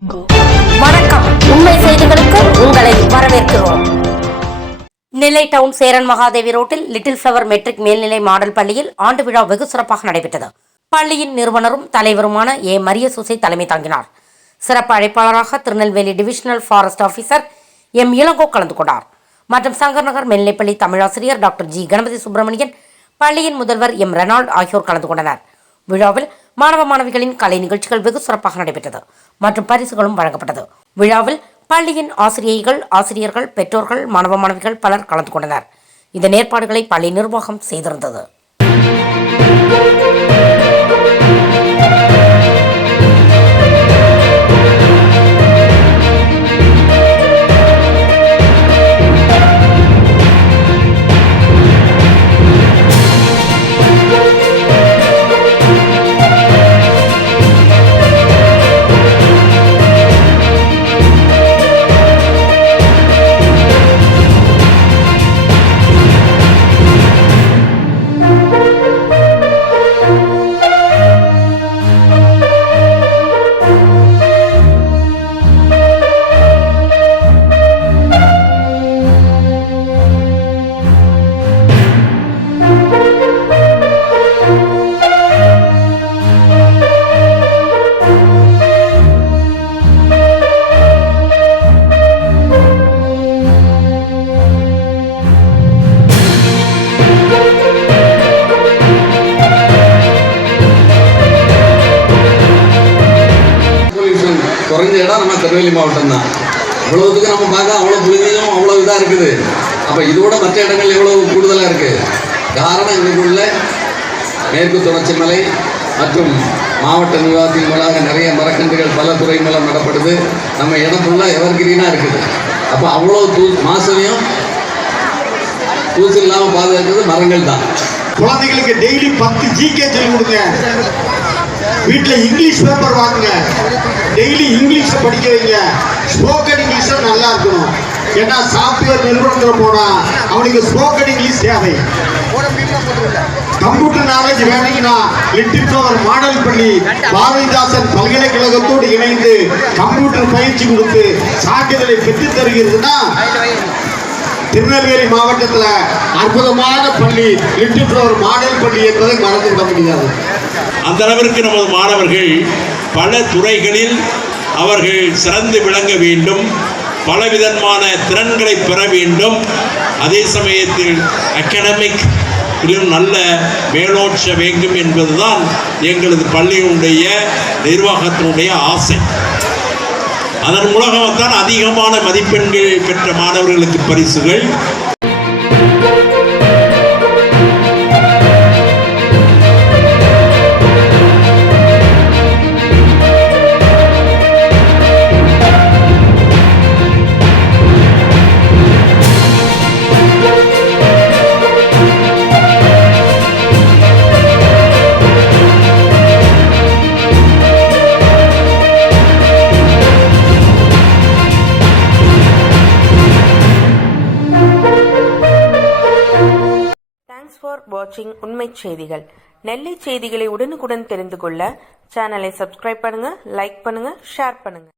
வணக்கம். உண்மை செய்திகளுக்கு உங்களை வரவேற்கிறோம். நெல்லை டவுன் சேரன் மகாதேவி ரோட்டில் லிட்டில் ஃபிளவர் மெட்ரிக் மேல்நிலை மாடல் பள்ளியில் ஆண்டு விழா வெகு சிறப்பாக நடைபெற்றது. பள்ளியின் நிறுவனரும் தலைவருமான ஏ மரிய சூசை தலைமை தாங்கினார். சிறப்பு அழைப்பாளராக Tirunelveli divisional forest officer M Elango கலந்து கொண்டார். மற்றும் சங்கர் நகர் மேல்நிலைப்பள்ளி தமிழாசிரியர் டாக்டர் ஜி கணபதி சுப்பிரமணியன், பள்ளியின் முதல்வர் எம் ரெனால்ட் ஆகியோர் கலந்து கொண்டனர். விழாவில் மாணவ மாணவிகளின் கலை நிகழ்ச்சிகள் வெகு சிறப்பாக நடைபெற்றது மற்றும் பரிசுகளும் வழங்கப்பட்டது. விழாவில் பள்ளியின் ஆசிரியைகள், ஆசிரியர்கள், பெற்றோர்கள், மாணவ மாணவிகள் பலர் கலந்து கொண்டனர். இந்த ஏற்பாடுகளை பள்ளி நிர்வாகம் செய்திருந்தது. குறைஞ்ச இடம் நம்ம திருநெல்வேலி மாவட்டம் தான். இவ்வளவுக்கு நம்ம பார்க்க அவ்வளோ புரிஞ்சும் அவ்வளோ இதாக இருக்குது. அப்போ இதோட மற்ற இடங்கள் எவ்வளவு கூடுதலாக இருக்குது. காரணம் இங்குள்ள மேற்கு தொடர்ச்சி மலை மற்றும் மாவட்ட நிர்வாகத்தின் மூலமாக நிறைய மரக்கன்றுகள் பல துறை மூலம் நடப்படுது. நம்ம இடம் ஃபுல்லாக எவர் கிரீனாக இருக்குது. அப்போ அவ்வளோ மாசையும் தூசு இல்லாமல் பாதுகாக்கிறது மரங்கள் தான். குழந்தைகளுக்கு டெய்லி 10 ஜிகே சொல்லி கொடுங்க. வீட்டில் இங்கிலீஷ் பேப்பர் வாங்குங்க. டெய்லி இங்கிலீஷை படிக்க வைங்க. ஸ்போக்கன் இங்கிலீஷ் நல்லா இருக்கணும். ஏன்னா சாஃப்ட்வேர் நிறுவனத்தில் போனால் அவனுக்கு ஸ்போக்கன் இங்கிலீஷ் தேவை. கம்ப்யூட்டர் நாலேஜ் வேணுங்கன்னா லிட்டில் ஃபிளவர் மாடல் பள்ளி பாரதிதாசன் பல்கலைக்கழகத்தோடு இணைந்து கம்ப்யூட்டர் பயிற்சி கொடுத்து சான்றிதழை பெற்றுத் தருகிறதுனா திருநெல்வேலி மாவட்டத்தில் அற்புதமான பள்ளி லிட்டில் ஃபிளவர் மாடல் பள்ளி என்பதை மறந்துவிட முடியாது. அந்த அளவிற்கு நமது மாணவர்கள் பல துறைகளில் அவர்கள் சிறந்து விளங்க வேண்டும், பலவிதமான திறன்களை பெற வேண்டும். அதே சமயத்தில் அகாடமிக் நல்ல மேலோற்ற வேண்டும் என்பதுதான் எங்களது பள்ளியினுடைய நிர்வாகத்தினுடைய ஆசை. அதன் மூலமாகத்தான் அதிகமான மதிப்பெண்கள் பெற்ற மாணவர்களுக்கு பரிசுகள். ஃபார் வாட்சிங் உண்மை செய்திகள். நெல்லை செய்திகளை உடனுக்குடன் தெரிந்து கொள்ள சேனலை சப்ஸ்கிரைப் பண்ணுங்க, லைக் பண்ணுங்க, ஷேர் பண்ணுங்க.